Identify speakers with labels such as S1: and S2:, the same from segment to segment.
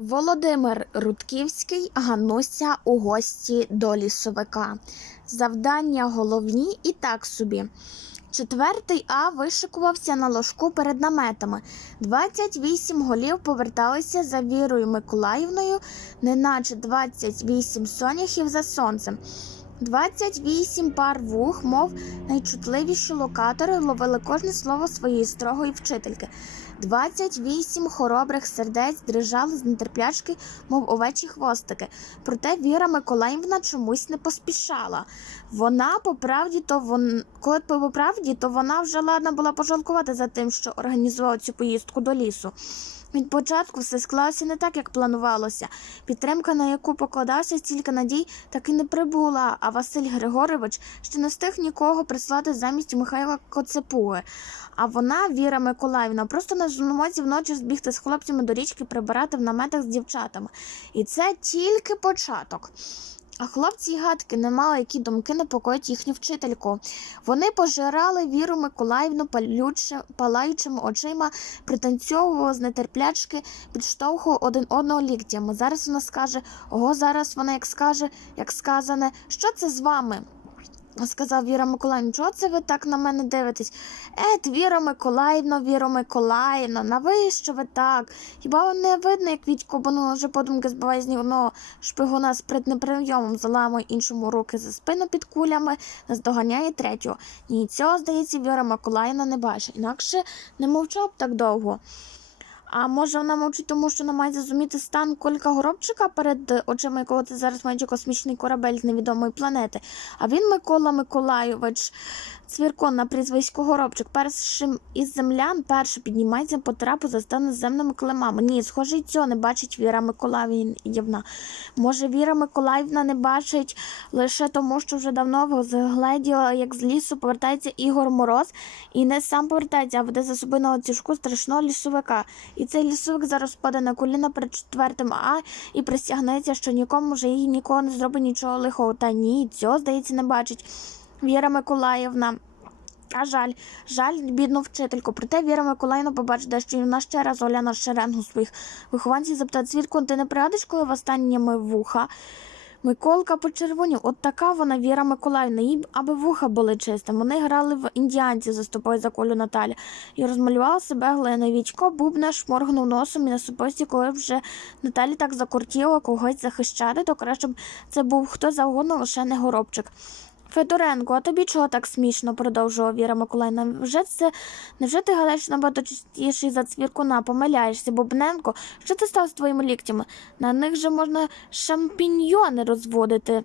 S1: Володимир Рудківський Гануся у гості до лісовика. Завдання головні і так собі. Четвертий А вишикувався на ложку перед наметами. 28 голів поверталися за Вірою Миколаївною, неначе 28 соняхів за сонцем. 28 пар вух, мов найчутливіші локатори, ловили кожне слово своєї строгої вчительки. 28 хоробрих сердець дрижали з нетерплячки, мов овечі хвостики. Проте Віра Миколаївна чомусь не поспішала. Вона по правді, то вон... коли по правді, то вона вже ладна була пожалкувати за тим, що організував цю поїздку до лісу. Від початку все склалося не так, як планувалося. Підтримка, на яку покладався стільки надій, так і не прибула. А Василь Григорович ще не встиг нікого прислати замість Михайла Коцепуги. А вона, Віра Миколаївна, просто на змозі вночі збігти з хлопцями до річки прибирати в наметах з дівчатами. І це тільки початок. А хлопці й гадки не мали, які думки непокоїть їхню вчительку. Вони пожирали Віру Миколаївну палюче, палаючими очима, пританцьовували з нетерплячки, підштовхували один одного ліктями. Зараз вона скаже, ого, зараз вона як скаже, як сказане, що це з вами? Сказав Віра Миколаївна, чого це ви так на мене дивитесь? Ет, Віра Миколаївна, Віра Миколаївна, навіщо ви так? Хіба вам не видно, як Вітько Бону вже подумки збиває з одного шпигуна спритним прийомом, заламує іншому руки за спину під кулями, наздоганяє третього. Ні, цього, здається, Віра Миколаївна не бачить, інакше не мовчав так довго. А може вона мовчить, тому що вона має зрозуміти стан колька горобчика перед очима, якого це зараз майже космічний корабель з невідомої планети. А він Микола Миколайович Цвіркон на прізвисько Горобчик, першим із землян перший піднімається по трапу за станоземними клемами. Ні, схоже, цього не бачить Віра Миколаївна. Може, Віра Миколаївна не бачить лише тому, що вже давно згледіла, як з лісу повертається Ігор Мороз, і не сам повертається, а веде за собою на оцюжку страшного лісовика. І цей лісовик зараз паде на коліна перед четвертим А і присягнеться, що нікому вже їй нікого не зробить нічого лихого. Та ні, цього, здається, не бачить. Віра Миколаївна. А жаль, жаль, бідну вчительку. Проте Віра Миколаївна побачить, і вона ще раз оглянула шеренгу своїх вихованців, запитає, Цвірку, ти не пригадиш, коли в останнє ми вуха? Миколка почервонів, от така вона Віра Миколаївна, їй аби вуха були чистим. Вони грали в індіанці за стопою за колю Наталя і розмалювала себе глиною. Вічко бубна шморгнув носом і на супості, коли вже Наталі так закортіло когось захищати, то краще б це був хто завгодно, лише не горобчик. Федоренко, а тобі чого так смішно? продовжувала Віра Миколаївна. Вже це невже ти гадаєш набагато частіший за цвіркуна? Помиляєшся, Бобненко? Що ти став з твоїми ліктями? На них же можна шампіньйони розводити.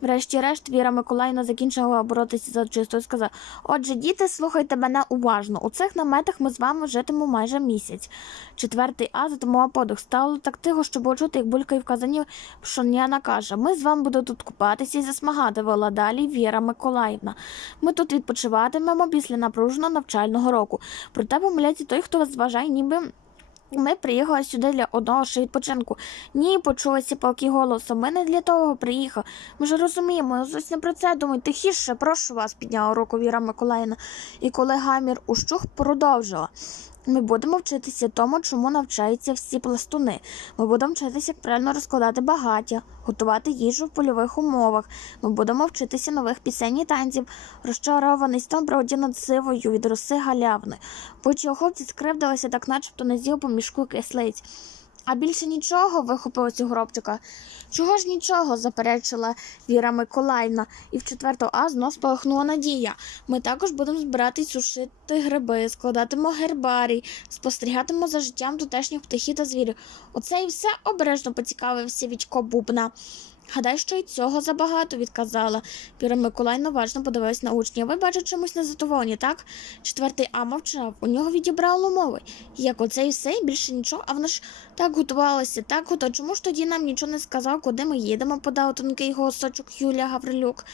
S1: Врешті-решт Віра Миколаївна закінчила боротися за чисто і сказала: Отже, діти, слухайте мене уважно. У цих наметах ми з вами житимемо майже місяць. Четвертий А затимував подих. Стало так тихо, щоб почути, як булькає в казані пшоняна каже: Ми з вами будемо тут купатися і засмагати, вела далі Віра Миколаївна. Ми тут відпочиватимемо після напруженого навчального року. Проте помиляється той, хто вас вважає, ніби. Ми приїхали сюди для одного ж відпочинку. Ні, почулися палки голосом. Ми не для того приїхали. Ми ж розуміємо, зовсім не про це думаю. Тихіше, прошу вас, підняла руку Віра Миколаївна. І коли гамір ущух, продовжила. Ми будемо вчитися тому, чому навчаються всі пластуни. Ми будемо вчитися, як правильно розкладати багаття, готувати їжу в польових умовах. Ми будемо вчитися нових пісень і танців. Розчарований стан проводів над сивою від роси галявни. Почого хлопці скривдилися, так начебто не з'їв помішку кислиць. А більше нічого вихопила цього гробчика. Чого ж нічого, заперечила Віра Миколаївна, і в четверту А знов спалахнула надія. Ми також будемо збирати сушити гриби, складатимо гербарій, спостерігатимо за життям тутешніх птахів та звірів. Оце і все обережно поцікавився Вітько Бубна. Гадай, що й цього забагато, відказала. Віра Миколаївна уважно подивилась на учня. Ви бачите чомусь незадоволені, так? Четвертий А мовчав. У нього відібрало мови. Як оце і все, більше нічого, а вона ж так готувалася, так готова. Чому ж тоді нам нічого не сказав, куди ми їдемо, подав тонкий голосочок Юлія Гаврилюк.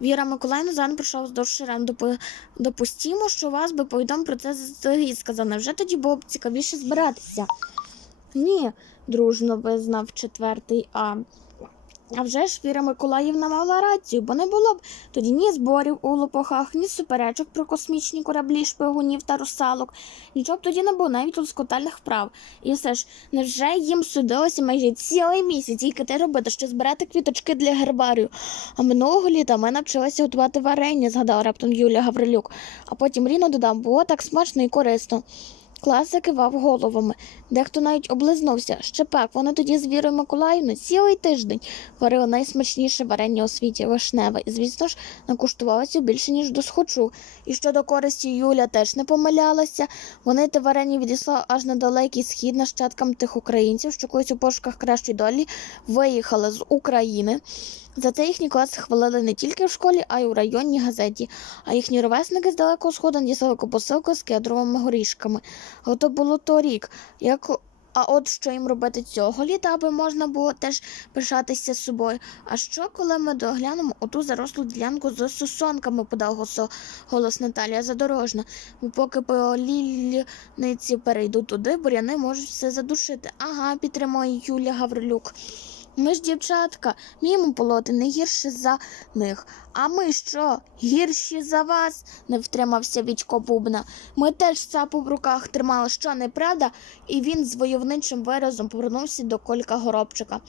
S1: Віра Миколаївна зан прийшов вздовж ширен. Допустімо, що вас би повідом про це заздалегідь сказав. Невже тоді було б цікавіше збиратися? Ні, дружно визнав четвертий А. А вже ж Віра Миколаївна мала рацію, бо не було б тоді ні зборів у лопухах, ні суперечок про космічні кораблі, шпигунів та русалок. Нічого б тоді не було, навіть лоскотальних вправ. І все ж, невже їм судилося майже цілий місяць тільки те робити, що збирати квіточки для гербарію. А минулого літа ми навчилися готувати варення, згадала раптом Юлія Гаврилюк. А потім Ріно додав, було так смачно і корисно. Клас закивав головами. Дехто навіть облизнувся. Ще пак, вони тоді з Вірою Миколаївною цілий тиждень варили найсмачніше варення у світі вишневе. І, звісно ж, накуштувалося більше, ніж досхочу. І щодо користі Юля теж не помилялася. Вони те варення відіслали аж на далекий схід нащадкам тих українців, що колись у пошуках кращої долі виїхали з України. За це їхні класи хвалили не тільки в школі, а й у районній газеті. А їхні ровесники з далекого сходу надіслали посилку з кедровими горішками. Але то було торік. Як... А от що їм робити цього літа, аби можна було теж пишатися з собою. А що, коли ми доглянемо оту зарослу ділянку з сосонками, подав голос Наталія Задорожна. Бо поки по лільниці перейдуть туди, буряни можуть все задушити. Ага, підтримує Юля Гаврилюк. Ми ж, дівчатка, вміємо полоти не гірше за них. А ми що, гірші за вас? не втримався Вітько Бубна. Ми теж цапу в руках тримали, що неправда, і він з войовничим виразом повернувся до Колька Горобчика.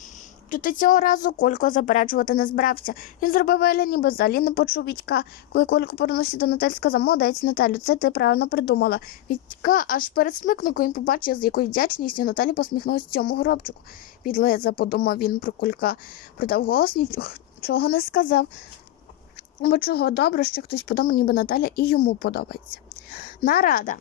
S1: Тут і цього разу Колько заперечувати не збирався. Він зробив вигляд, ніби взагалі не почув Вітька. Коли Колько повернувся до Наталі, сказав, молодець, Наталю, це ти правильно придумала. Вітька аж пересмикнув, коли він побачив, з якою вдячністю Наталі посміхнулася цьому горобчику. Підлеза, подумав він про Кулька. Продав голос, нічого не сказав. Бо чого добре, що хтось подумав, ніби Наталя і йому подобається. Нарада.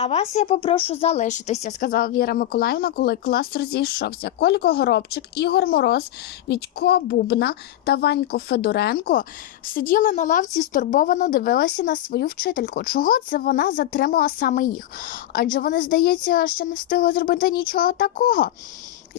S1: А вас я попрошу залишитися, сказала Віра Миколаївна, коли клас розійшовся. Колько Горобчик, Ігор Мороз, Вітько Бубна та Ванько Федоренко сиділи на лавці стурбовано дивилися на свою вчительку. Чого це вона затримала саме їх? Адже вони, здається, ще не встигли зробити нічого такого.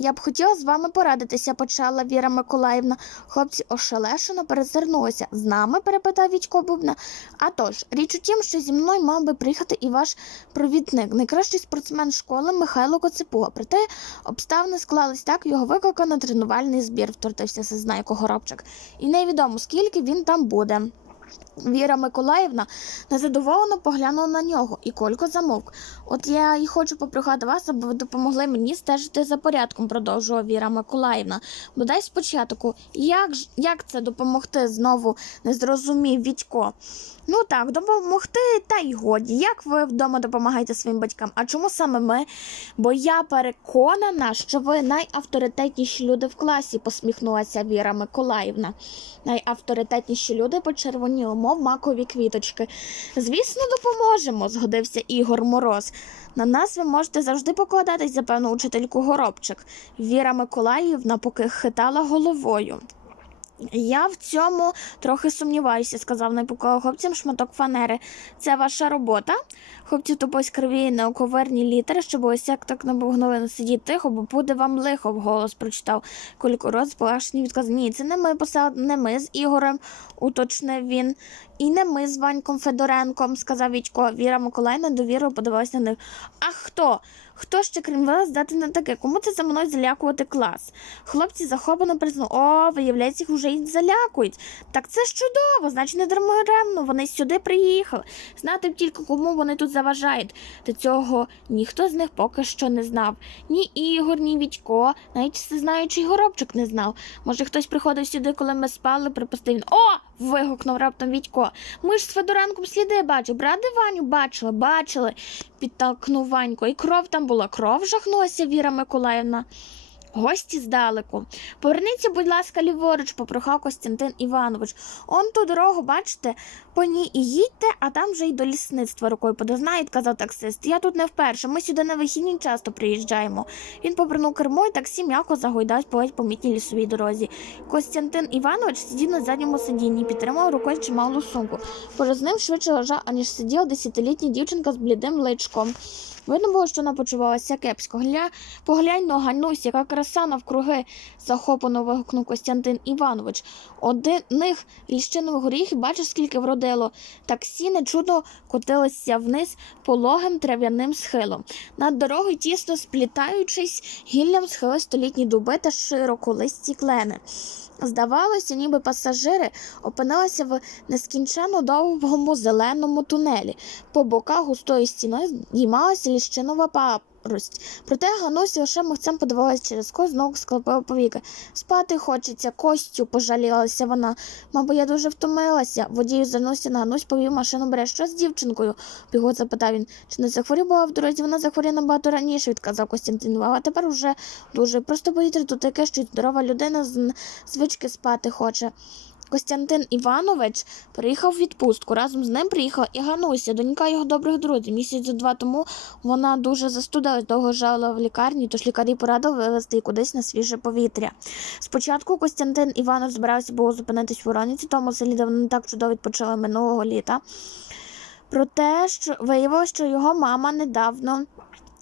S1: Я б хотіла з вами порадитися, почала Віра Миколаївна. Хлопці ошелешено перезирнулися. З нами? перепитав Вітько Бубна. А тож, річ у тім, що зі мною мав би приїхати і ваш провідник, найкращий спортсмен школи Михайло Коцепуга. Проте обставини склались так, його викликав на тренувальний збір, втрутився Сезнайко Горобчик. І невідомо, скільки він там буде. Віра Миколаївна незадоволено поглянула на нього, і Колько замовк. От я і хочу попрохати вас, аби ви допомогли мені стежити за порядком, продовжувала Віра Миколаївна. Бодай спочатку, як, ж- як це допомогти знову не зрозумів Вітько. Ну так, допомогти, та й годі. Як ви вдома допомагаєте своїм батькам? А чому саме ми? Бо я переконана, що ви найавторитетніші люди в класі, посміхнулася Віра Миколаївна. Найавторитетніші люди почервоніли, умов макові квіточки. Звісно, допоможемо, згодився Ігор Мороз. На нас ви можете завжди покладатись, запевнив учительку Горобчик. Віра Миколаївна поки хитала головою. Я в цьому трохи сумніваюся, сказав найпокоїв хлопцям шматок фанери. Це ваша робота? Хлопці тупо скриві науковерні літери, щоб ось як так набугнули сидіть тихо, бо буде вам лихо, вголос прочитав Колько Роз, полегшені відказ. Ні, це не ми писали, не ми з Ігорем, уточнив він. І не ми з Ваньком Федоренком, сказав Вітько. Віра Миколаївна довіру подивилася на них. А хто? Хто ще крім вас здати на таке? Кому це за мною залякувати клас? Хлопці захоплено признули. О, виявляється, їх вже й залякують. Так це ж чудово, значить не даремно. Вони сюди приїхали. Знати б тільки, кому вони тут заважають. Та цього ніхто з них поки що не знав. Ні Ігор, ні Вітько, навіть всезнаючий горобчик не знав. Може, хтось приходив сюди, коли ми спали, припустив він. О! вигукнув раптом Вітько. Ми ж з Федоренком сліди бачили. Брати Ваню бачили, бачили, підтолкнув Ванько. І кров там була. Кров жахнулася Віра Миколаївна. Гості здалеку. Поверніться, будь ласка, ліворуч, попрохав Костянтин Іванович. Он ту дорогу, бачите, по ній і їдьте, а там вже й до лісництва рукою подознають, казав таксист. Я тут не вперше. Ми сюди на вихідні часто приїжджаємо. Він повернув кермо і таксі м'яко загойдав по помітній лісовій дорозі. Костянтин Іванович сидів на задньому сидінні, підтримав рукою чималу сумку. Поряд з ним швидше лежав, аніж сиділа десятилітня дівчинка з блідим личком. Видно було, що вона почувалася кепсько. Гля... Поглянь но, Ганусь, яка краса навкруги, захоплено вигукнув Костянтин Іванович. Одних ліщинових горіхів, бачиш, скільки вродило. Таксі нечудно котилися вниз пологим трав'яним схилом. Над дорогою, тісно сплітаючись, гіллям схили столітні дуби та широколисті клени. Здавалося, ніби пасажири опинилися в нескінченно довгому зеленому тунелі. По боках густої стіни здіймалася ліщинова папорость. Проте Гануся лише михцем подивилася через кось, знову склепила повіки. Спати хочеться, Костю, пожалілася вона. Мабуть, я дуже втомилася. Водій звернувся на Ганусь, повів машину бере. Що з дівчинкою? Бігот запитав він. Чи не захворіла в дорозі? Вона захворіла набагато раніше, відказав Костянтинова, А тепер уже дуже. Просто повітря тут таке, що здорова людина з звички спати хоче. Костянтин Іванович приїхав в відпустку. Разом з ним приїхала і Гануся, донька його добрих друзів. Місяць два тому вона дуже застудилась, довго жала в лікарні, тож лікарі порадили вивезти її кудись на свіже повітря. Спочатку Костянтин Іванович збирався було зупинитись в Вороніці, тому селі, де вони не так чудово відпочили минулого літа. Проте, що виявилося, що його мама недавно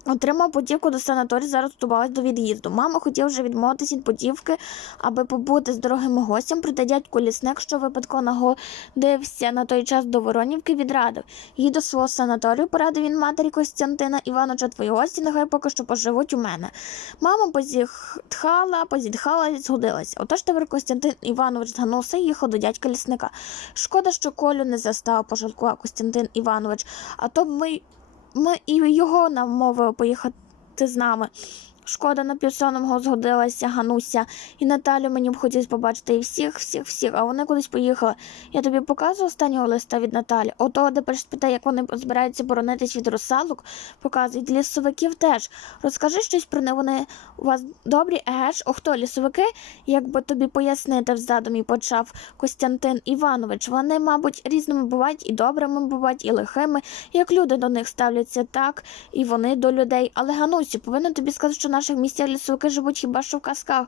S1: отримав путівку до санаторію, зараз готувалась до від'їзду. Мама хотіла вже відмовитись від путівки, аби побути з дорогим гостям, проте дядько лісник, що випадково нагодився на той час до Воронівки, відрадив. Їй до свого санаторію порадив він матері Костянтина Івановича, твої гості нехай поки що поживуть у мене. Мама позітхала, позітхала і згодилася. Отож тепер Костянтин Іванович зганувся і їхав до дядька лісника. Шкода, що Колю не застав, пожалкував Костянтин Іванович, а то б ми, ми і його намовили поїхати з нами. Шкода на напівсонного згодилася Гануся, і Наталю мені б хотілося побачити і всіх, всіх, всіх, а вони кудись поїхали. Я тобі показую останнього листа від Наталі. Ото, де спитай, як вони збираються боронитись від русалок, показують лісовиків теж. Розкажи щось про них. Вони у вас добрі, еге ж? О, хто лісовики? Як би тобі пояснити в задумі почав Костянтин Іванович. Вони, мабуть, різними бувають і добрими бувають, і лихими. Як люди до них ставляться так, і вони до людей. Але Ганусю, повинен тобі сказати, що наших місцях лісовики живуть хіба що в казках.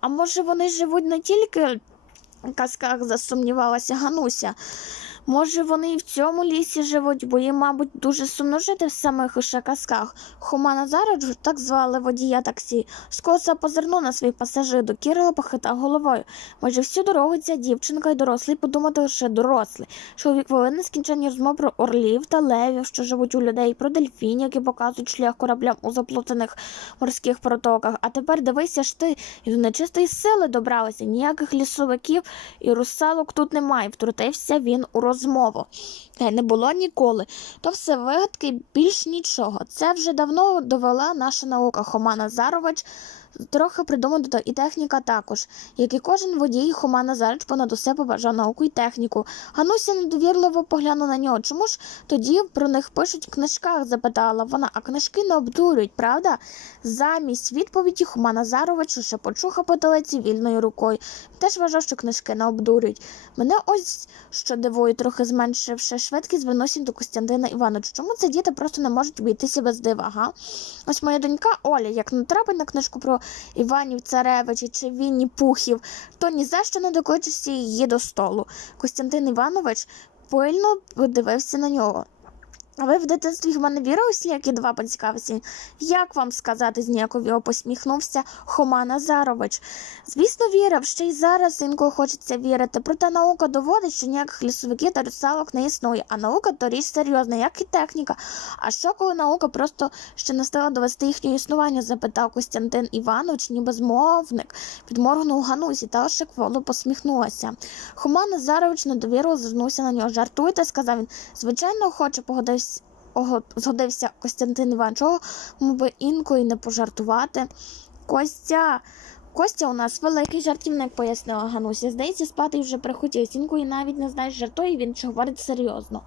S1: А може вони живуть не тільки в казках, засумнівалася Гануся. Може, вони і в цьому лісі живуть, бо їм, мабуть, дуже сумно жити в самих казках. Хома Назарович, так звали водія таксі, скоса позирнув на свій пасажир, до Кирила похитав головою. Майже всю дорогу ця дівчинка й дорослий подумати лише дорослий. Чоловік вели нескінченні розмови про орлів та левів, що живуть у людей, про дельфінів, які показують шлях кораблям у заплутаних морських протоках. А тепер дивися ж ти, і до нечистої сили добралися. Ніяких лісовиків і русалок тут немає. Втрутився він у розмову. Та не було ніколи. То все вигадки більш нічого. Це вже давно довела наша наука. Хома Назарович трохи придумав до і техніка також. Як і кожен водій, Хома Назарович понад усе побажав науку і техніку. Гануся недовірливо поглянула на нього. Чому ж тоді про них пишуть в книжках? запитала вона, а книжки не обдурюють, правда? Замість відповіді Хома Назарович лише почуха по телеці вільною рукою. Теж вважав, що книжки не обдурюють. Мене ось що дивує, трохи зменшивши швидкість, виносять до Костянтина Івановича. Чому це діти просто не можуть обійтися без дива? Га? Ось моя донька Оля, як натрапить на книжку про Іванів Царевичів чи Вінні Пухів, то ні за що не докличешся її до столу. Костянтин Іванович пильно подивився на нього. А ви в дитинстві хіба не вірили, і два поцікавився? Як вам сказати, зніякові посміхнувся Хома Назарович. Звісно, вірив, ще й зараз інколи хочеться вірити. Проте наука доводить, що ніяких лісовиків та русалок не існує, а наука то річ серйозна, як і техніка. А що, коли наука просто ще не стала довести їхнє існування? запитав Костянтин Іванович, ніби змовник, підморгнув Ганусі та лише кволо посміхнулася. Хома Назарович недовірливо звернувся на нього. Жартуйте, сказав він. Звичайно, охоче погодився. Згодився Костянтин Іван, чого би інколи не пожартувати. Костя, Костя у нас великий жартівник, пояснила Гануся. Здається, спати вже прихотів. Інколи навіть не знаєш, жартує він чи говорить серйозно.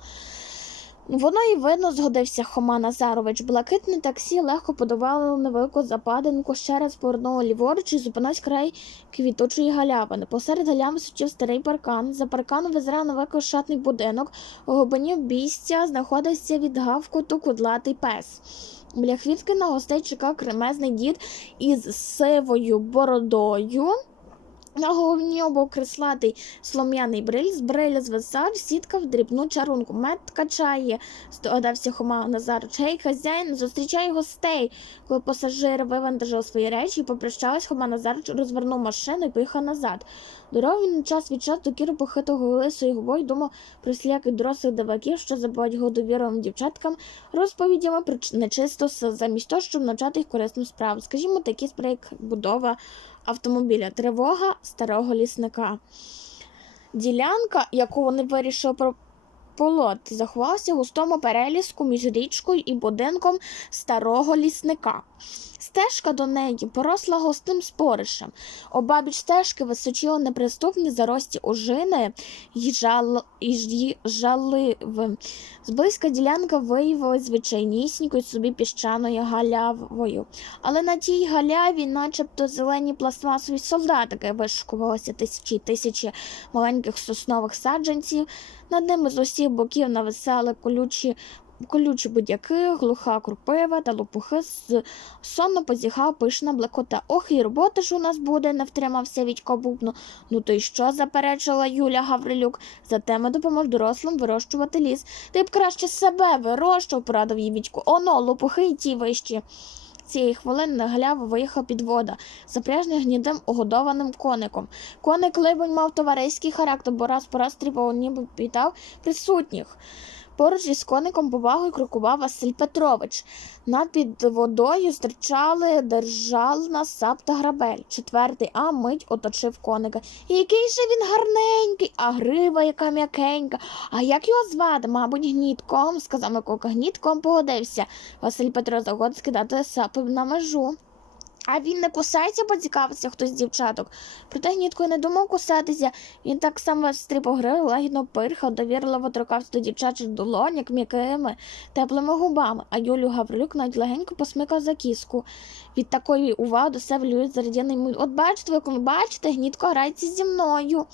S1: Воно і видно, згодився Хома Назарович. Блакитне таксі легко подавало невелику западинку, ще раз повернуло ліворуч і зупинилось край квітучої галявини. Посеред галяви сучив старий паркан. За парканом визирав невеликий шатний будинок. У глибині обійстя знаходився від гавкоту кудлатий пес. Біля хвітки на гостей чекав кремезний дід із сивою бородою На головні обох креслатий слом'яний бриль, з бриля звисав, сітка в дрібну чарунку. Мед качає, здогадався Хома Назарович. Гей, хазяїн, зустрічай гостей. Коли пасажири вивантажили свої речі і попрощались, Хома Назарович розвернув машину і поїхав назад. Дорогу він час від часу докіру похитого лисою головою думав про сляких дорослих диваків, що забувають його довірливим дівчаткам, розповідями про нечисту замість того, щоб навчати їх корисним справам. Скажімо, такі як будова автомобіля, тривога старого лісника. Ділянка, яку вони вирішили прополоти, заховалася в густому переліску між річкою і будинком старого лісника. Стежка до неї поросла густим споришем. Обабіч стежки височили неприступні зарості ожини й жал... й жаливи. Зблизька ділянка виявилась звичайнісінькою собі піщаною галявою. Але на тій галяві, начебто зелені пластмасові солдатики, вишукувалися тисячі тисячі маленьких соснових саджанців. Над ними з усіх боків нависали колючі. Колючі будяки, глуха крупива та лопухи сонно позіхав пишна блекота. Ох, і робота ж у нас буде, не втримався Вітько Бубну. Ну то й що, заперечила Юля Гаврилюк. Зате ми допомож дорослим вирощувати ліс. Ти б краще себе вирощував, порадив їй Вітько. Оно, лопухи й ті вищі. Цієї хвилини на галяву виїхав підвода, запряжний гнідим угодованим коником. Коник, либонь, мав товариський характер, бо раз по раз тріпав, ніби питав присутніх. Поруч із коником повагою крокував Василь Петрович. Над під водою стирчали держална сап та грабель. Четвертий А мить оточив коника. Який же він гарненький, а грива яка м'якенька. А як його звати? Мабуть, гнітком, сказав Миколка. Гнітком погодився. Василь Петро загод скидати сапи на межу. А він не кусається, поцікавився хтось з дівчаток. Проте гнітко не думав кусатися. Він так само стріпав грив, лагідно пирхав, довірливо торкався до дівчачих долонь, м'якими, теплими губами, а Юлю Гаврилюк навіть легенько посмикав за кіску. Від такої уваги до себе влюють зарядяний миль. От бачите, ви коли бачите, гнітко грається зі мною.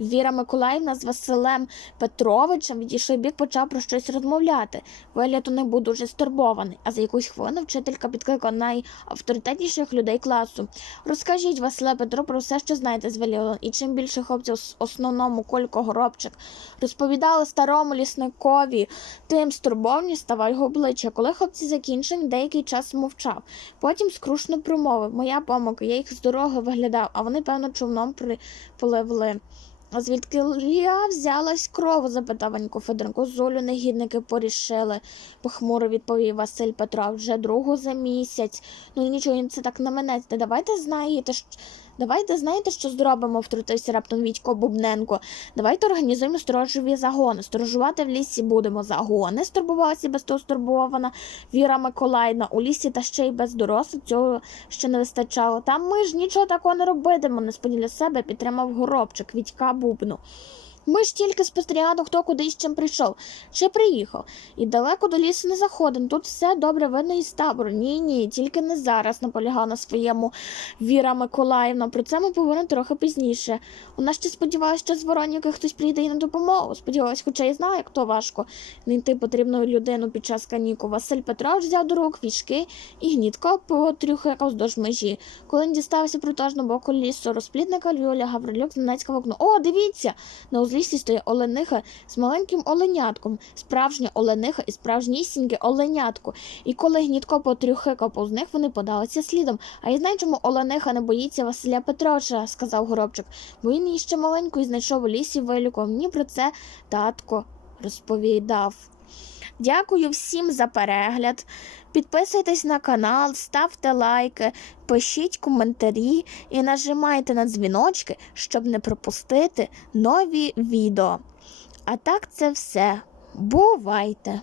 S1: Віра Миколаївна з Василем Петровичем відійшов бік, почав про щось розмовляти. Вигляд у них був дуже стурбований, а за якусь хвилину вчителька підкликала найавторитетніших людей класу. Розкажіть, Василе Петро, про все, що знаєте, звеліло, і чим більше хлопців з основному Колько Горобчик розповідали старому лісникові, тим стурбовні ставав його обличчя. Коли хлопці закінчені, деякий час мовчав. Потім скрушно промовив Моя помилка, я їх з дороги виглядав, а вони, певно, човном припливли. А звідки я взялась кров? запитав Ванько Федоренко. Золю негідники порішили, похмуро відповів Василь Петро. Вже другу за місяць. Ну нічого, це так на мене. Давайте знаєте. Давайте знаєте, що зробимо, втрутився раптом Вітько Бубненко. Давайте організуємо сторожові загони. Сторожувати в лісі будемо загони. Стурбувалася без того стурбована Віра Миколаївна. У лісі та ще й без дорослих цього ще не вистачало. Та ми ж нічого такого не робитимо, несподівано себе підтримав горобчик Вітька Бубну. Ми ж тільки спостерігали, хто куди з чим прийшов, чи приїхав. І далеко до лісу не заходимо. Тут все добре видно із табору. Ні, ні, тільки не зараз наполягав на своєму Віра Миколаївна. Про це ми поговоримо трохи пізніше. Вона ще сподівалася, що з Вороніки хтось прийде їй на допомогу. Сподівалась, хоча я знаю, як то важко знайти потрібну людину під час каніку. Василь Петрович взяв до рук вішки і гнітко потрюхикав вздовж межі. Коли він дістався протежного боку лісу розплідника, Юля Гаврилюк зненацька в окно. О, дивіться! Стоїть олениха з маленьким оленятком, справжня олениха і справжнісіньке оленятко. І коли гнітко потрюхикав повз них, вони подалися слідом. А я знаю, чому олениха не боїться Василя Петровича, сказав горобчик, бо він її ще маленьку і знайшов у лісі вилюком. Мені про це татко розповідав. Дякую всім за перегляд. Підписуйтесь на канал, ставте лайки, пишіть коментарі і нажимайте на дзвіночки, щоб не пропустити нові відео. А так це все. Бувайте!